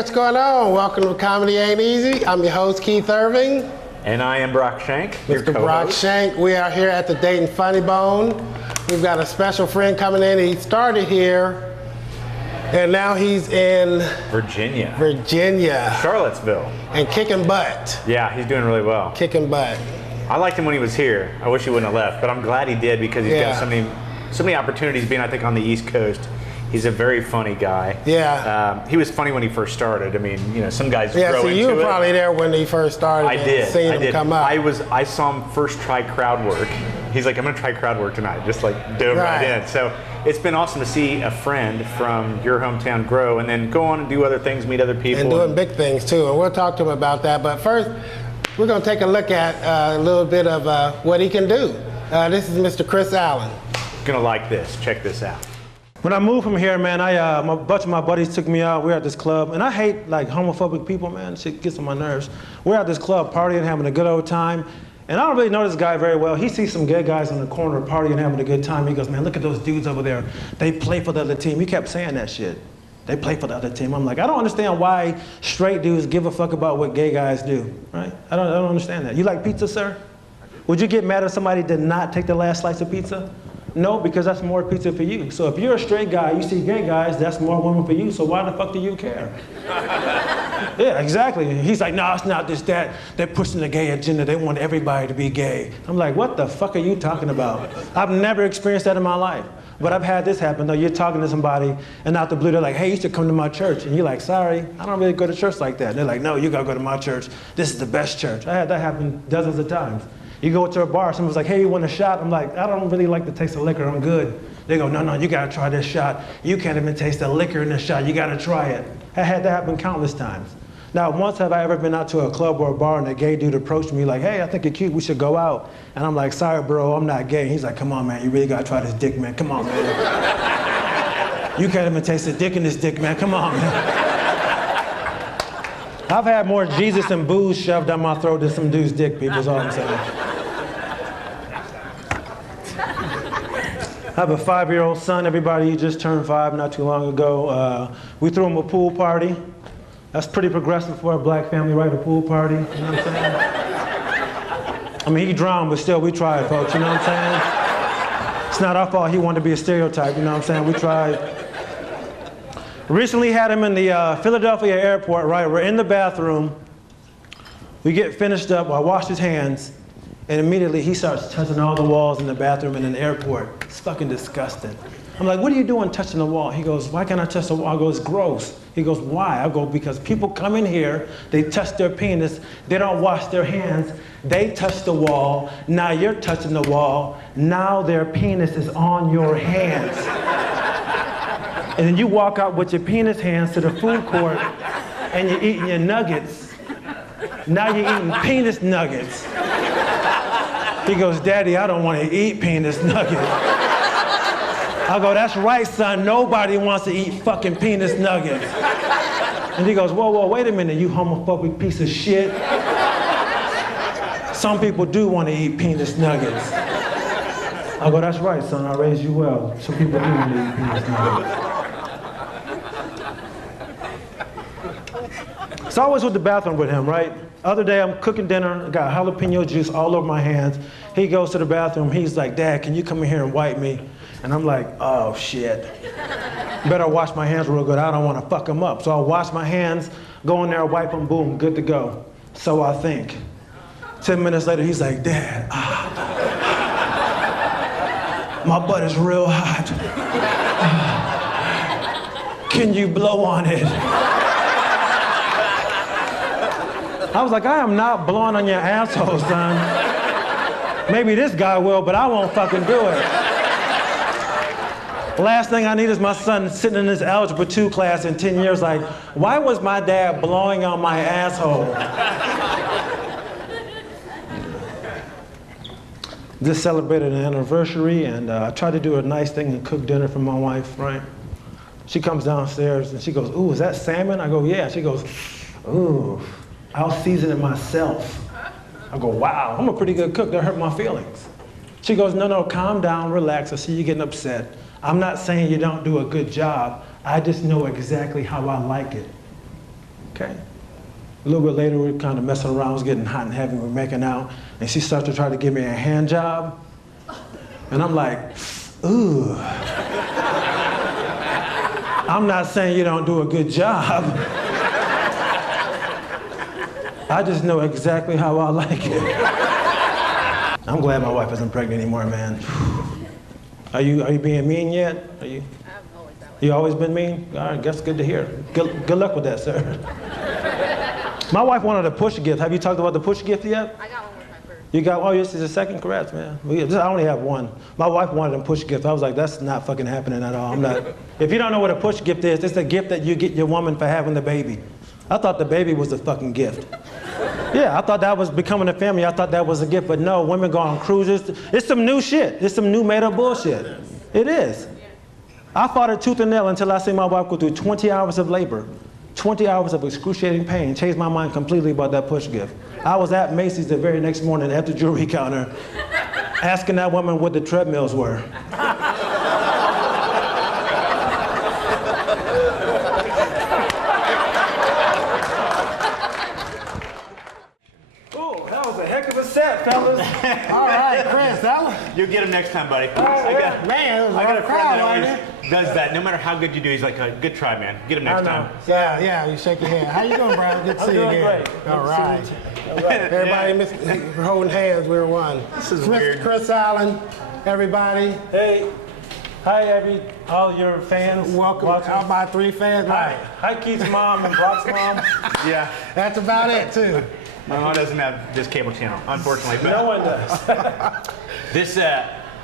what's going on? Welcome to Comedy Ain't Easy. I'm your host, Keith Irvin. And I am Brock Shank, Mr. Brock Shank. We are here at the Dayton Funny Bone. We've got a special friend coming in. He started here, and now he's in Virginia. Charlottesville. And kicking butt. Yeah, he's doing really well. Kicking butt. I liked him when he was here. I wish he wouldn't have left, but I'm glad he did because he's got so many opportunities being, I think, on the East Coast. He's a very funny guy. Yeah. He was funny when he first started. I mean, you know, some guys grow into it. Yeah, so you were probably there when he first started. I did. Seeing him come up. I saw him first try crowd work. He's like, I'm going to try crowd work tonight. Just like dove right in. So it's been awesome to see a friend from your hometown grow and then go on and do other things, meet other people. And doing big things too. And we'll talk to him about that. But first, we're going to take a look at a little bit of what he can do. This is Mr. Chris Allen. Gonna like this. Check this out. When I moved from here, man, a bunch of my buddies took me out. We were at this club, and I hate like homophobic people, man. Shit gets on my nerves. We're at this club partying, having a good old time, and I don't really know this guy very well. He sees some gay guys in the corner partying, having a good time. He goes, man, look at those dudes over there. They play for the other team. He kept saying that shit. They play for the other team. I'm like, I don't understand why straight dudes give a fuck about what gay guys do, right? I don't understand that. You like pizza, sir? Would you get mad if somebody did not take the last slice of pizza? No, because that's more pizza for you. So if you're a straight guy, you see gay guys, that's more women for you, so why the fuck do you care? Yeah, exactly. He's like, no, it's not this, that. They're pushing the gay agenda. They want everybody to be gay. I'm like, what the fuck are you talking about? I've never experienced that in my life. But I've had this happen, though. You're talking to somebody, and out the blue, they're like, hey, you should come to my church. And you're like, sorry, I don't really go to church like that. And they're like, no, you gotta go to my church. This is the best church. I had that happen dozens of times. You go to a bar, someone's like, hey, you want a shot? I'm like, I don't really like the taste of liquor, I'm good. They go, no, you gotta try this shot. You can't even taste the liquor in the shot, you gotta try it. I had that happen countless times. Not once have I ever been out to a club or a bar and a gay dude approached me like, hey, I think you're cute, we should go out. And I'm like, sorry, bro, I'm not gay. He's like, come on, man, you really gotta try this dick, man, come on, man. You can't even taste the dick in this dick, man, come on, man. I've had more Jesus and booze shoved down my throat than some dude's dick, people, is all I'm saying. I have a 5-year-old son, everybody. He just turned 5 not too long ago. We threw him a pool party. That's pretty progressive for a black family, right? A pool party, you know what I'm saying? I mean, he drowned, but still, we tried, folks, you know what I'm saying? It's not our fault he wanted to be a stereotype, you know what I'm saying? We tried. Recently had him in the Philadelphia airport, right? We're in the bathroom. We get finished up, I wash his hands, and immediately he starts touching all the walls in the bathroom in an airport. It's fucking disgusting. I'm like, what are you doing touching the wall? He goes, why can't I touch the wall? I go, it's gross. He goes, why? I go, because people come in here, they touch their penis, they don't wash their hands, they touch the wall, now you're touching the wall, now their penis is on your hands. And then you walk out with your penis hands to the food court and you're eating your nuggets. Now you're eating penis nuggets. He goes, Daddy, I don't want to eat penis nuggets. I go, that's right, son. Nobody wants to eat fucking penis nuggets. And he goes, whoa, wait a minute, you homophobic piece of shit. Some people do want to eat penis nuggets. I go, that's right, son. I raised you well. Some people do want to eat penis nuggets. So I was with the bathroom with him, right? Other day, I'm cooking dinner, I got jalapeno juice all over my hands. He goes to the bathroom, he's like, Dad, can you come in here and wipe me? And I'm like, oh shit. Better wash my hands real good, I don't want to fuck him up. So I wash my hands, go in there, wipe them, boom, good to go. So I think. 10 minutes later, he's like, Dad, my butt is real hot. Can you blow on it? I was like, I am not blowing on your asshole, son. Maybe this guy will, but I won't fucking do it. Last thing I need is my son sitting in his Algebra 2 class in 10 years like, why was my dad blowing on my asshole? Just celebrated an anniversary, and I tried to do a nice thing and cook dinner for my wife, right? She comes downstairs, and she goes, ooh, is that salmon? I go, yeah. She goes, ooh. I'll season it myself. I go, wow, I'm a pretty good cook. That hurt my feelings. She goes, no, calm down, relax. I see you getting upset. I'm not saying you don't do a good job. I just know exactly how I like it. okay. A little bit later, we're kind of messing around, it was getting hot and heavy, we're making out, and she starts to try to give me a hand job, and I'm like, ooh. I'm not saying you don't do a good job. I just know exactly how I like it. I'm glad my wife isn't pregnant anymore, man. Are you being mean yet? Are you? I've always that way. You always been mean? All right, that's good to hear. Good luck with that, sir. My wife wanted a push gift. Have you talked about the push gift yet? I got one with my first. You got, oh, this is the second? Congrats, man. I only have one. My wife wanted a push gift. I was like, that's not fucking happening at all. I'm not. If you don't know what a push gift is, it's a gift that you get your woman for having the baby. I thought the baby was the fucking gift. Yeah, I thought that was becoming a family. I thought that was a gift, but no, women go on cruises. It's some new shit. It's some new made up bullshit. It is. I fought it tooth and nail until I see my wife go through 20 hours of labor, 20 hours of excruciating pain, changed my mind completely about that push gift. I was at Macy's the very next morning at the jewelry counter, asking that woman what the treadmills were. Oh, that was a heck of a set, fellas. All right, Chris, that was... You'll get him next time, buddy. Man, it was I got a friend that crowd, always does that. No matter how good you do, he's like, good try, man. Get him next time. Yeah, you shake your hand. How you doing, Brian? Good to see you again. Great. All right. Everybody holding hands, we're one. This is Mr. weird. Chris Allen, everybody. Hey, hi, all your fans. Welcome, watching. all my 3 fans. Hi. Hi, Keith's mom and Brock's mom. Yeah. That's about it, too. My mom doesn't have this cable channel, unfortunately. But No one does. this,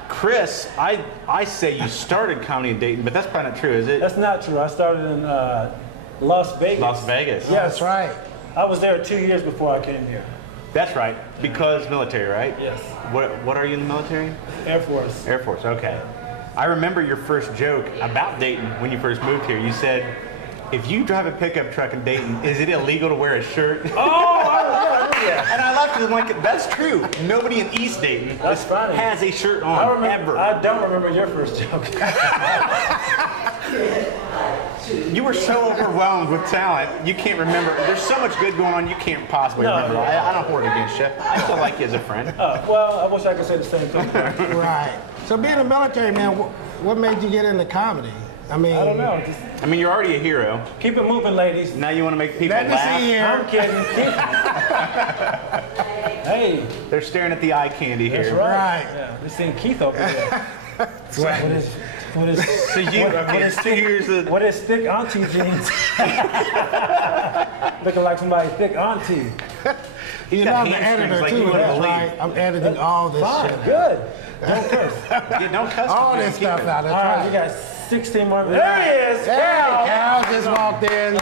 Chris, I say you started comedy in Dayton, but that's probably not true, is it? That's not true. I started in Las Vegas. Las Vegas. Yeah. That's right. I was there 2 years before I came here. That's right, because military, right? Yes. What are you in the military? Air Force. Air Force, okay. I remember your first joke about Dayton when you first moved here. You said, if you drive a pickup truck in Dayton, is it illegal to wear a shirt? Oh, yeah. And I laughed because I'm like, that's true. Nobody in East Dayton That's funny. has a shirt on, ever. I don't remember your first joke. You were so overwhelmed with talent, you can't remember. There's so much good going on, you can't possibly remember. yeah. I don't hold it against you. I still like you as a friend. Well, I wish I could say the same thing. Right. So being a military man, what made you get into comedy? I mean, I don't know. Just I mean, you're already a hero. keep it moving, ladies. Now you want to make people Let me laugh. see here. I'm kidding. Hey, They're staring at the eye candy here. that's right. Right. Yeah, we seen Keith over there. What is So you, here's the. what is thick auntie jeans? Looking like somebody's thick auntie. You know, got I'm the hamstrings editor like too, you wouldn't that's believe. right. I'm editing all this Fine, shit. good. Don't curse. Yeah, don't cuss. All with this me. stuff Keep it. out, that's All right, right. we got 16 more minutes. There he is, Hey, Cal. Cal just walked in.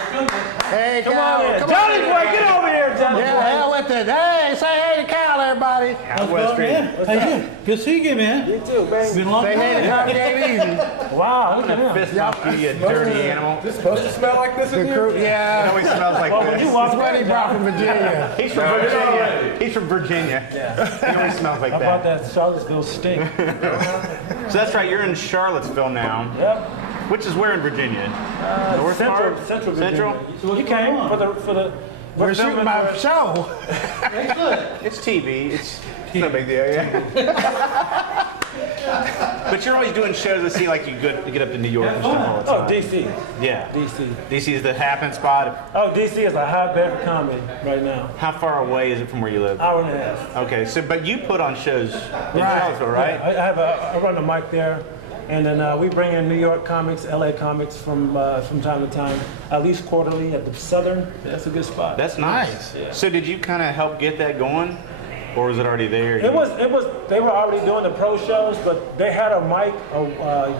Hey, Come Cal. on in. Come Johnny on in. boy, get over here, Johnny Yeah, boy. hell with it. Hey, say hey to Cal, everybody. Out West Street. How you doing? Good to see you, man. You too, baby. Been a long Say hey to time. Comedy Easy. Wow, look at him. Fist bump you, you dirty animal. This supposed to smell like this in The here? crew, It yeah. always smells like Well, when you this. walk That's what he in, brought from Virginia. He's from Virginia. He's from Virginia. Yeah. He always smells like How about that. that Charlottesville stink? So that's right, you're in Charlottesville now. Yep. Which is where in Virginia? North part? Central Virginia. Central? You came for the. We're shooting my show. It's TV. It's no big deal, yeah. But you're always doing shows that seem like you get up to New York and stuff all the Oh, time. DC. Yeah. DC. DC is the happen spot. Oh, DC is a hotbed for comedy right now. How far away is it from where you live? Hour and a half. Okay, so but you put on shows in Charlottesville, right? I run a mic there, and then we bring in New York comics, LA comics from time to time, at least quarterly at the Southern. That's a good spot. That's nice. Yeah. So did you kind of help get that going, or was it already there? It was. They were already doing the pro shows, but they had a mic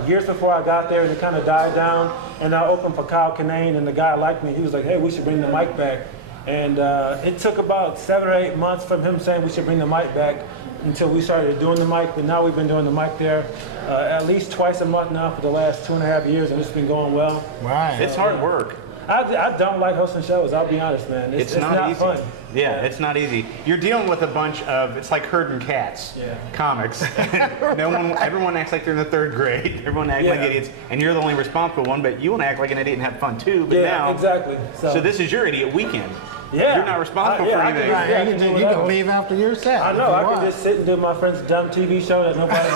years before I got there, and it kind of died down. And I opened for Kyle Kinane, and the guy liked me. He was like, "Hey, we should bring the mic back." And it took about 7 or 8 months from him saying we should bring the mic back until we started doing the mic. But now we've been doing the mic there at least twice a month now for the last 2.5 years, and it's been going well. Right. It's hard work. I don't like hosting shows. I'll be honest, man. It's not easy. fun. Yeah, it's not easy. You're dealing with a bunch of, it's like herding cats, comics. Everyone acts like they're in the 3rd grade. Everyone acts like idiots, and you're the only responsible one, but you want to act like an idiot and have fun too, but now. Exactly. So this is your idiot weekend. Yeah. You're not responsible for anything. You can leave after your set. I know, I can just sit and do my friend's dumb TV show that nobody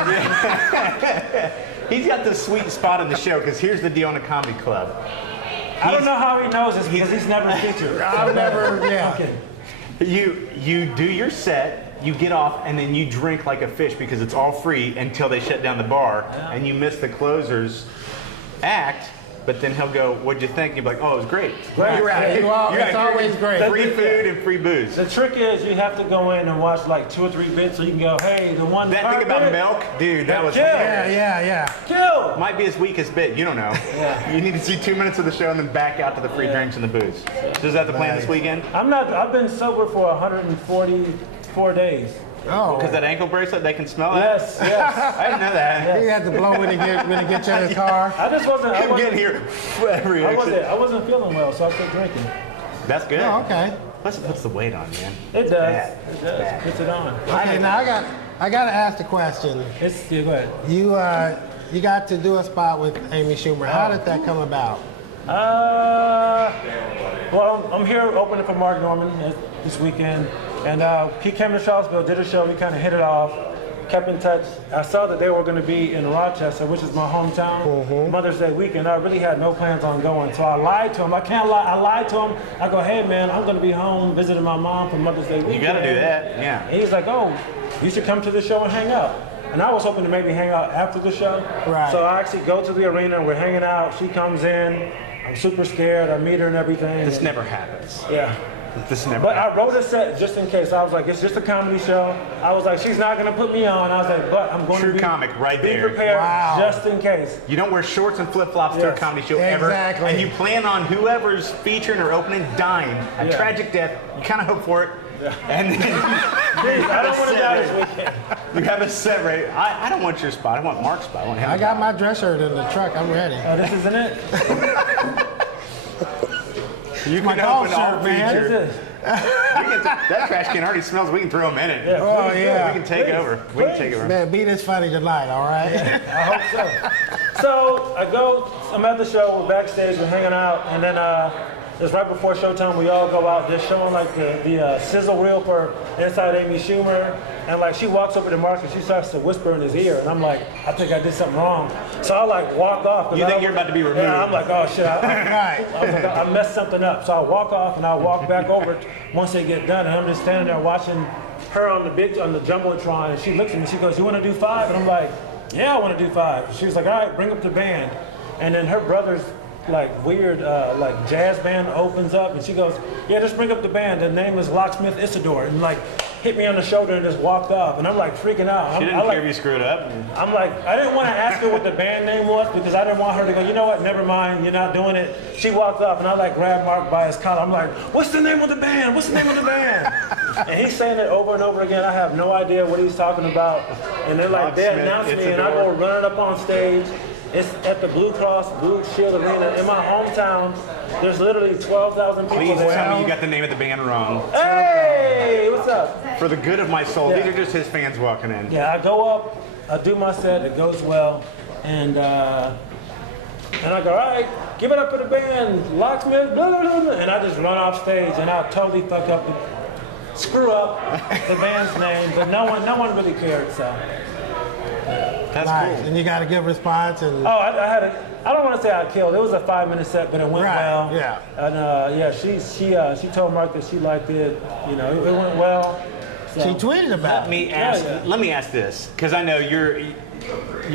He's got the sweet spot in the show, because here's the deal in a comedy club. I don't know how he knows this because he's never featured. I've never, Okay. You do your set, you get off, and then you drink like a fish because it's all free until they shut down the bar, and you miss the closer's act. But then he'll go, "What'd you think?" You'd be like, "Oh, it was great." Great. You're right. It's always great. Free food and free booze. The trick is you have to go in and watch like 2 or 3 bits so you can go, hey, the one That thing about bit, milk, dude, that was kill. hilarious. Yeah. Kill! Might be his weakest bit, you don't know. Yeah. You need to see 2 minutes of the show and then back out to the free drinks and the booze. Is that the plan this weekend? I've been sober for 144 days. Oh. Because that ankle bracelet, they can smell it? Yes. I didn't know that. He had to blow when he gets you in his car. I just wasn't. Him getting here every exit. I wasn't feeling well, so I quit drinking. That's good. Oh, okay. Plus it puts the weight on, man. It does. bad. It does. Puts it on. Okay, now I got to ask the question. Yeah, go ahead. You got to do a spot with Amy Schumer. How did that come about? Well, I'm here opening for Mark Norman this weekend, and he came to Charlottesville, did a show. We kind of hit it off, kept in touch. I saw that they were going to be in Rochester, which is my hometown, Mother's Day weekend. I really had no plans on going, so I lied to him. I can't lie. I lied to him. I go, hey man, I'm going to be home visiting my mom for Mother's Day weekend. You got to do that, yeah. And he's like, oh, you should come to the show and hang out. And I was hoping to maybe hang out after the show. Right. So I actually go to the arena, we're hanging out, she comes in, I'm super scared, I meet her and everything. This never happens. Yeah. This never But happens. I wrote a set just in case. I was like, it's just a comedy show. I was like, she's not gonna put me on. I was like, but I'm going True to be, comic right be there. prepared Wow. just in case. You don't wear shorts and flip-flops to a Yes. comedy show ever. Exactly. And you plan on whoever's featuring or opening dying a Yeah. tragic death. You kind of hope for it. And then Please, I don't want to die this weekend. you have a set ready. I don't want your spot. I want Mark's spot. I want him. I got my dress shirt in the truck. I'm ready. Oh, this isn't it? You my can golf open all shirt, man. What is feature. this? That trash can already smells. We can throw them in it. Yeah, Oh, please, yeah. We can take Please, over. We can take please. over. Man, be this funny tonight, all right? I hope so. So I go, I'm at the show, we're backstage, we're hanging out, and then it's right before showtime, we all go out, they're showing like the sizzle reel for Inside Amy Schumer, and like she walks over to Mark and she starts to whisper in his ear, and I'm like, I think I did something wrong. So I like walk off. You think you're about to be removed. Yeah, I'm like, oh shit, Right. I was like, I messed something up. So I walk off and I walk back over once they get done, and I'm just standing there watching her on the Jumbotron, and she looks at me, she goes, you wanna do 5? And I'm like, yeah, I wanna do 5. She was like, all right, bring up the band. And then her brother's like weird like jazz band opens up, and she goes, yeah, just bring up the band. The name is Locksmith Isidore, and like hit me on the shoulder and just walked off. And I'm like freaking out. She didn't care if you screwed up. I'm like, I didn't want to ask her what the band name was because I didn't want her to go, you know what, never mind, you're not doing it. She walked off, and I like grabbed Mark by his collar. I'm like, what's the name of the band? What's the name of the band? And he's saying it over and over again. I have no idea what he's talking about. And then like they Locksmith announce me, and I Isidore. go running up on stage. It's at the Blue Cross Blue Shield Arena in my hometown. There's literally 12,000 people Please there. tell me you got the name of the band wrong. Hey, what's up? For the good of my soul, Yeah. these are just his fans walking in. Yeah, I go up, I do my set, it goes well, and I go, all right, give it up for the band, Locksmith, blah, blah, blah, blah. And I just run off stage, and I totally screw up the band's name, but no one really cared, so. That's Nice. cool. And you got a good response. And Oh, I don't want to say I killed. It was a 5-minute set, but it went Right, well. yeah. And yeah, she told Mark that she liked it. You know, it went well. So. she tweeted about Let me ask. yeah. Let me ask this, because I know you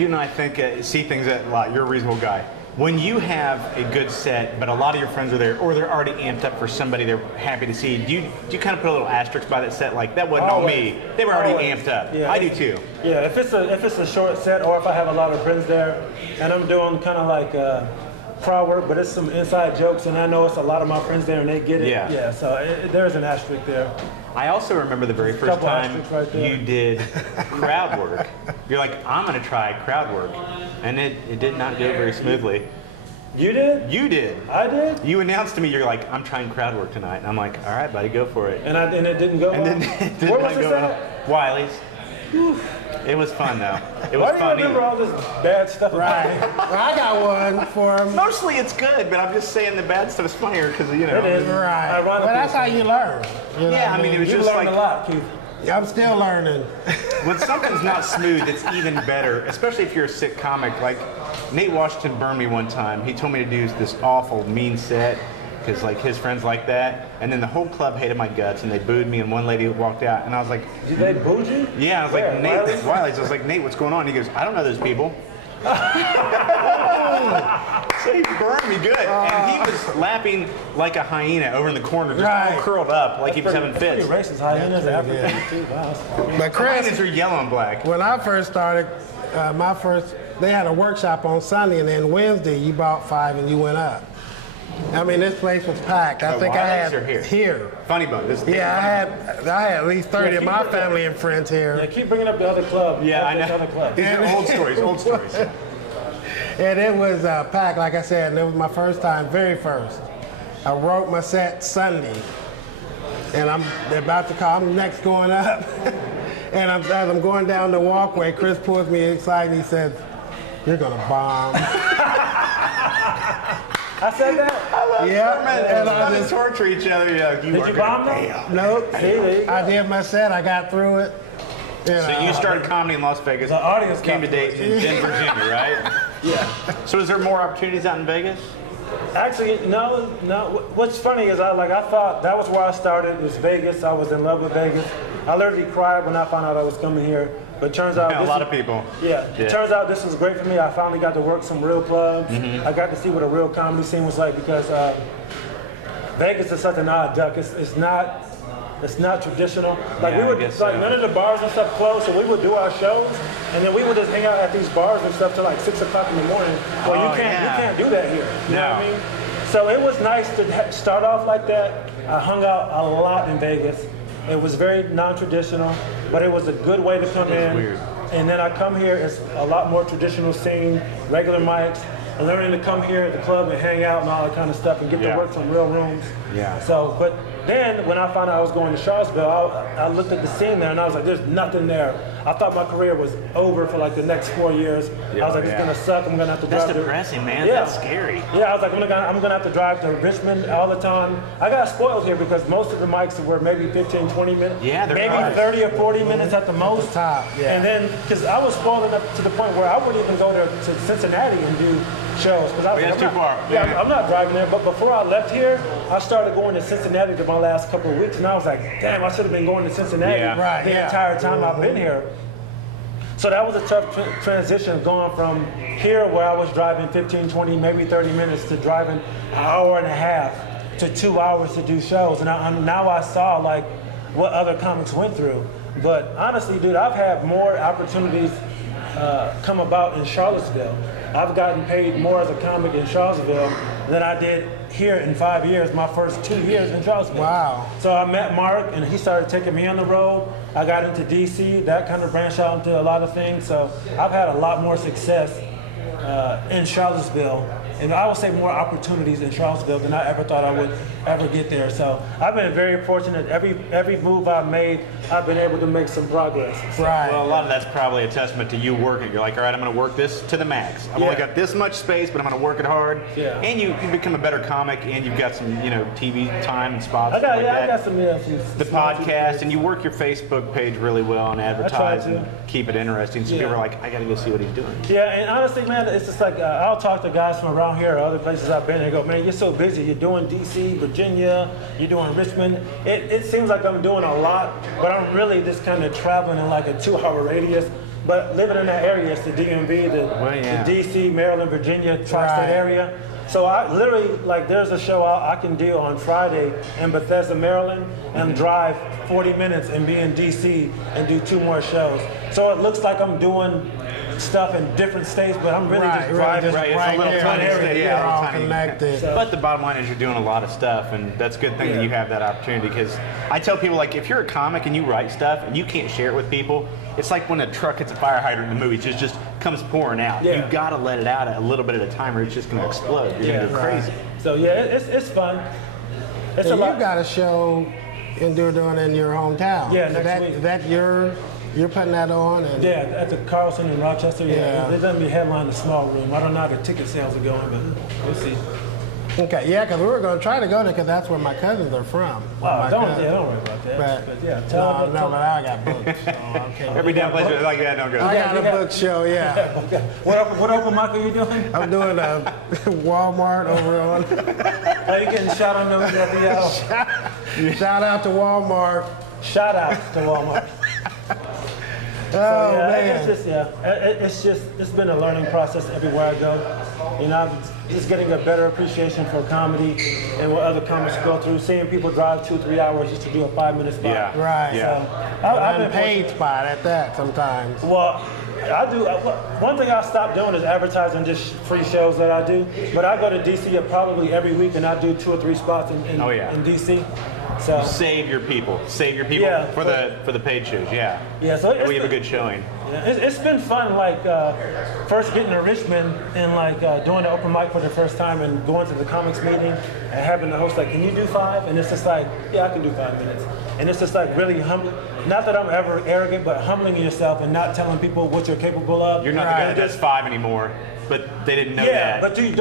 and I think see things a lot. You're a reasonable guy. When you have a good set, but a lot of your friends are there, or they're already amped up for somebody they're happy to see, do you kind of put a little asterisk by that set, like that wasn't all me? They were already Always. amped up. Yeah. I do too. Yeah, if it's a short set, or if I have a lot of friends there, and I'm doing kind of like crowd work, but it's some inside jokes, and I know it's a lot of my friends there, and they get it. Yeah. Yeah. So there's an asterisk there. I also remember the very first Couple time asterisks right there. you did crowd work. You're like, I'm going to try crowd work. And it did not go very smoothly. You did? You did. I did? You announced to me, you're like, I'm trying crowd work tonight. And I'm like, all right, buddy, go for it. And it didn't go And well? then it did Where not was this go at? well. Wiley's. It was fun, though. It was Why do fun. you remember all this bad stuff? Right. Well, I got one for him. Mostly it's good, but I'm just saying the bad stuff is funnier because, you know. It is. Right. Ironically. Well, that's how you learn. You know Yeah, what I mean, it was You just learned like, a lot, Keith. I'm still learning. when something's not smooth, it's even better, especially if you're a sick comic. Like, Nate Washington burned me one time. He told me to do this awful, mean set because, like, his friends like that. And then the whole club hated my guts, and they booed me, and one lady walked out, and I was like, Did they booed you? yeah, I was Where, like, Nate, Wiley's? Wiley's. I was like, Nate, what's going on? He goes, I don't know those people. So he burned me good. And he was lapping like a hyena over in the corner, just all Right. curled up like he was having fits. Pretty racist. Hyenas, Yeah. African, too. Wow, that's funny. But Chris, Hyenas are yellow and black. when I first started, they had a workshop on Sunday, and then Wednesday you bought 5 and you went up. I mean, this place was packed. I think I Wiley's had or here? Funny Bone. This Yeah, I had at least 30 of my family and friends Yeah, here, keep bringing up the other club. Yeah, I The know. other club. These are old stories, old stories. and it was packed. Like I said, and it was my first time, very first. I wrote my set Sunday, and they're about to call. I'm next going up, and as I'm going down the walkway, Chris pulls me aside and he says, "You're gonna bomb." I said that? Yeah, and I Let's just torture each other. Did you bomb them? nope. See, there you go. I did my set. I got through it. So you started comedy in Las Vegas. The audience came to got date in Virginia, right? Yeah. So is there more opportunities out in Vegas? Actually, no. What's funny is I thought that was where I started. It was Vegas. I was in love with Vegas. I literally cried when I found out I was coming here. But it turns out A lot of people. Yeah, it turns out this was great for me. I finally got to work some real clubs. I got to see what a real comedy scene was like because Vegas is such an odd duck. It's not traditional. Like Yeah, we would, I guess like so. none of the bars and stuff closed, so we would do our shows, and then we would just hang out at these bars and stuff till like 6 o'clock in the morning. Well, Oh, you can't do that here. You know what I No. mean? So it was nice to start off like that. I hung out a lot in Vegas. It was very non-traditional, but it was a good way to come in. weird. And then I come here, it's a lot more traditional scene, regular mics, and learning to come here at the club and hang out and all that kind of stuff and get Yeah. to work some real rooms. Yeah. So, but then when I found out I was going to Charlottesville, I looked at the scene there and I was like, there's nothing there. I thought my career was over for like the next 4 years. I was like, it's gonna suck. I'm gonna have to That's drive to- depressing, man. Yeah. That's scary. Yeah, I was like, I'm gonna have to drive to Richmond all the time. I got spoiled here because most of the mics were maybe 15, 20 minutes. Yeah, they're maybe nice. 30 or 40 minutes at the most. top, yeah. And then, because I was spoiled enough to the point where I wouldn't even go there to Cincinnati and do shows. Because I was that's like, too far. Yeah, Yeah. I'm not driving there. But before I left here, I started going to Cincinnati to my last couple of weeks, and I was like, damn, I should have been going to Cincinnati Yeah. Right, the yeah. entire time I've been here. So that was a tough transition going from here where I was driving 15, 20, maybe 30 minutes to driving an hour and a half to 2 hours to do shows. And now I saw like what other comics went through. But honestly, dude, I've had more opportunities come about in Charlottesville. I've gotten paid more as a comic in Charlottesville than I did here in 5 years, my first 2 years in Charlottesville. Wow. So I met Mark, and he started taking me on the road. I got into DC. That kind of branched out into a lot of things. So I've had a lot more success in Charlottesville, and I would say more opportunities in Charlottesville than I ever thought I would ever get there. So I've been very fortunate. Every move I've made, I've been able to make some progress. Right. Well, a lot of that's probably a testament to you working. You're like, all right, I'm going to work this to the max. I've only Yeah. got this much space, but I'm going to work it hard. Yeah. And you become a better comic, and you've got some, TV time and spots I got, like yeah, that. I got some, The podcast, and you work your Facebook page really well and advertise to. and keep it interesting. So Yeah. people are like, I got to go see what he's doing. Yeah, and honestly, man, it's just like I'll talk to guys from around here or other places I've been and go, man, you're so busy. You're doing DC, Virginia, you're doing Richmond. It seems like I'm doing a lot, but I'm really just kind of traveling in like a 2-hour radius. But living in that area, it's the DMV, yeah. the DC, Maryland, Virginia, tri-state Right. area. So I literally, like, there's a show I can do on Friday in Bethesda, Maryland, and drive 40 minutes and be in DC and do 2 more shows. So it looks like I'm doing stuff in different states, but I'm really just driving. Right, it's a right little here, tiny here, state, you're yeah, all tiny. connected. But the bottom line is you're doing a lot of stuff, and that's a good thing that you have that opportunity. Because I tell people, like, if you're a comic and you write stuff and you can't share it with people, it's like when a truck hits a fire hydrant in the movie, it just comes pouring out. Yeah. You got to let it out a little bit at a time, or it's just going to explode. You're going to go crazy. So yeah, it's fun. It's And a lot. you got a show doing it in your hometown. Yeah, Is next that, week. is that you're putting that on? And Yeah, at the Carlson in Rochester. Yeah. Yeah, they're gonna be headline the small room. I don't know how the ticket sales are going, but we'll see. Okay, yeah, because we were going to try to go there because that's where my cousins are from. My Don't cousins. worry about that. But yeah, No, tell them. but I got booked. So I can't. Every damn place is like, yeah, don't go. I got a got- book show, yeah. What open mic are you doing? I'm doing a Walmart over on. Are you getting shot on those at the Shout out to Walmart. Shout out to Walmart. Oh, Yeah, man. it's been a learning process everywhere I go. You know, I'm just getting a better appreciation for comedy and what other comics go through. Seeing people drive 2-3 hours just to do a 5-minute spot. Yeah. Right. Yeah. So, I've been Unpaid spot at that sometimes. Well, I do. One thing I stopped doing is advertising just free shows that I do. But I go to DC probably every week, and I do 2 or 3 spots in DC. So Save your people. Save your people Yeah, for the paid shows. Yeah. yeah, so And we have a good showing. Yeah, it's been fun, like first getting to Richmond and like doing the open mic for the first time and going to the comics meeting and having the host like, can you do 5? And it's just like, yeah, I can do 5 minutes. And it's just like really humbling. Not that I'm ever arrogant, but humbling yourself and not telling people what you're capable of. You're not the guy that does 5 anymore, but they didn't know Yeah, that. but you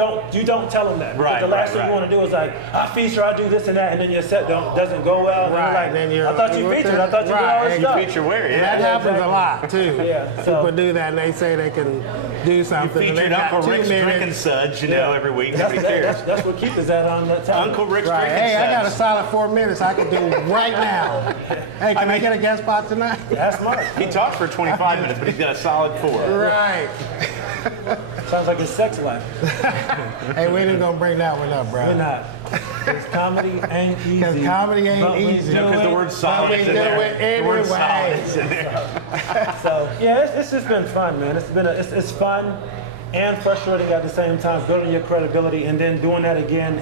don't tell them that. Right, Because the last thing right. you want to do is like, I feature, I do this and that, and then your set doesn't go well. And Right, you're then like, you're- I thought you featured, I thought you did all this and stuff. Feature where? And Yeah. that happens exactly. a lot too. Yeah, so- People do that and they say they can do something. and they Featured got Uncle 2 Rick's drinking minutes. suds, every week. Nobody cares. That's what Keith is at on that time. Uncle Rick's Right. drinking Hey, I got a suds. solid 4 minutes I can do right now. Hey, can I get a guest spot tonight? That's smart. He talks for 25 minutes, but he's got a solid 4. Right. Sounds like his sex life. Hey, we ain't gonna bring that one up, bro. We're not. Because comedy ain't easy. Because comedy ain't but we easy. do No, because the it. word solid we is do in there. it The word anyway. solid is in there. So yeah, it's just been fun, man. It's fun and frustrating at the same time, building your credibility and then doing that again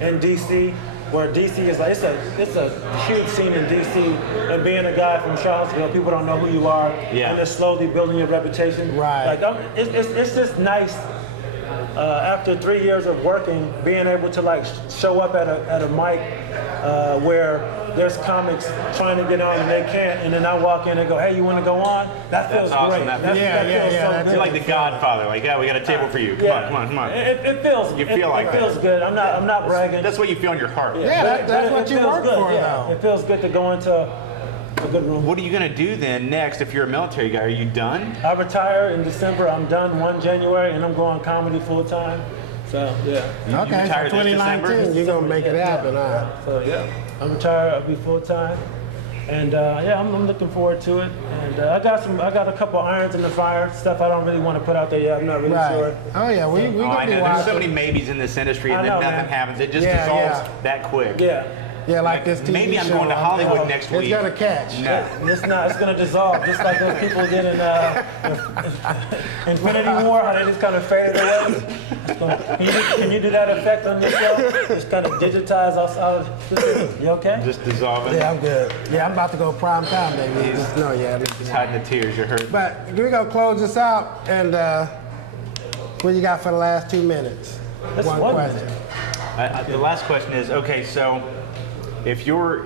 in DC, where DC is like it's a huge scene in DC, and being a guy from Charlottesville, people don't know who you are, Yeah. and just slowly building your reputation. Right. Like it's just nice. After 3 years of working, being able to like show up at a mic where there's comics trying to get on and they can't, and then I walk in and go, "Hey, you want to go on?" That feels That's awesome. great. That- That Yeah, feels yeah, so that's good. You're like the Godfather. Like, yeah, we got a table for you. Come on, come on. It feels. You feel like it that. feels good. I'm not bragging. That's what you feel in your heart. Yeah, But that's it what you feels work good, for, yeah. though. It feels good to go into a good room. What are you going to do then next if you're a military guy? Are you done? I retire in December. I'm done 1 January, and I'm going comedy full time. So yeah. Okay, retire so this 2019, you're gonna make it happen, huh? So yeah, I'm retired. I'll be full time, and yeah, I'm looking forward to it. And I got a couple irons in the fire, stuff I don't really want to put out there yet. I'm not really Right. sure. Oh yeah, we Oh, I gonna be know. There's so watching. many maybes in this industry, and I then know, nothing man. happens. It just Yeah, dissolves yeah. that quick. Yeah. Yeah, like this TV Maybe I'm show. going to Hollywood next week. It's gonna catch. No. It's not. It's gonna dissolve, just like those people did in Infinity War, how they just kind of faded away. Can you do that effect on your show? Just kind of digitize us out. You okay? Just dissolving. Yeah, I'm good. Yeah, I'm about to go prime time, baby. Just know, yeah. Just hiding the tears. You're hurt. But we're gonna close this out, and what you got for the last 2 minutes? That's One one question. The last question is, okay, so if you're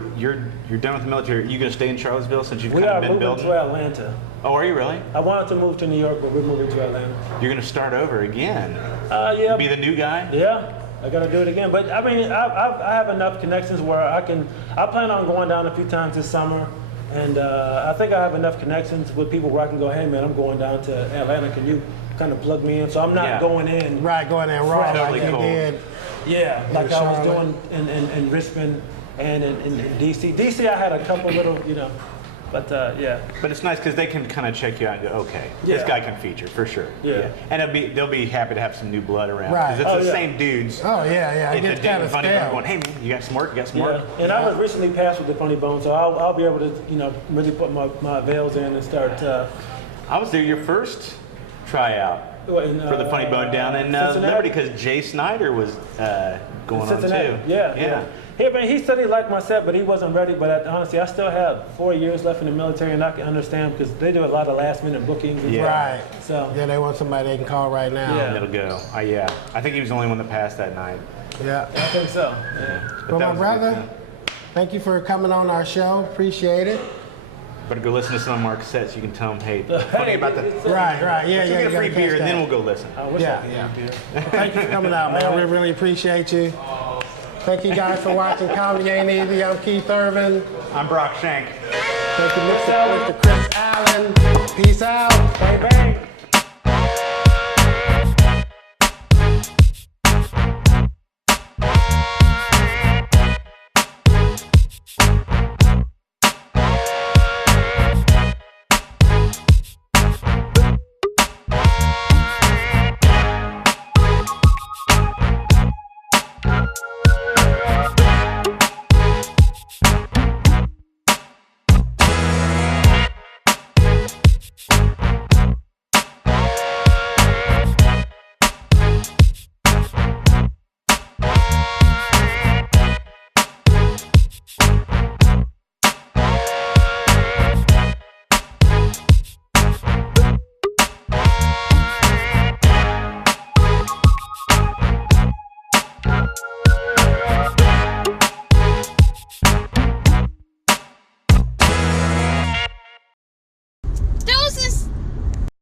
done with the military, are you going to stay in Charlottesville since you've We kind are of been moving building? to Atlanta. Oh, are you really? I wanted to move to New York, but we're moving to Atlanta. You're going to start over again. Yeah. Be the new guy? Yeah, I gotta do it again. But I mean, I have enough connections where I plan on going down a few times this summer, and I think I have enough connections with people where I can go, hey man, I'm going down to Atlanta. Can you kind of plug me in? So I'm not Yeah. going in. Right, going there raw Totally like you cool. did. Yeah, like I was Charlotte. doing in Richmond and in DC. DC, I had a couple little, but yeah. But it's nice because they can kind of check you out and go, okay, this Yeah. guy can feature for sure. Yeah. And they'll be happy to have some new blood around. Right. Because it's Oh, the yeah. same dudes. Oh yeah, it It's the gets dude kind in of funny bone stale. going, hey man, you got some work? You got some work? Yeah. And I was recently passed with the funny bone, so I'll be able to, really put my veils in and start. I was there your first tryout for the funny bone down in Cincinnati? Liberty because Jay Snyder was going Cincinnati. on too. Yeah. He said he liked my set, but he wasn't ready. But honestly, I still have 4 years left in the military, and I can understand because they do a lot of last-minute bookings. And Right. So Yeah, they want somebody they can call right now. Yeah. It'll go. Yeah. I think he was the only one that passed that night. Yeah. I think so. Yeah. Well, that my was a good brother, thing. thank you for coming on our show. Appreciate it. Better go listen to some of Mark's sets. You can tell him, hey, funny about the. Right, right. Yeah, Let's yeah. get a you free gotta beer, catch and then that. we'll go listen. I wish Yeah, I could yeah. get beer. Well, thank you for coming out, man. We really appreciate you. Thank you guys for watching Comedy Ain't Easy. I'm Keith Irvin. I'm Brock Shank. Thank you, Mr. Chris Allen. Peace out.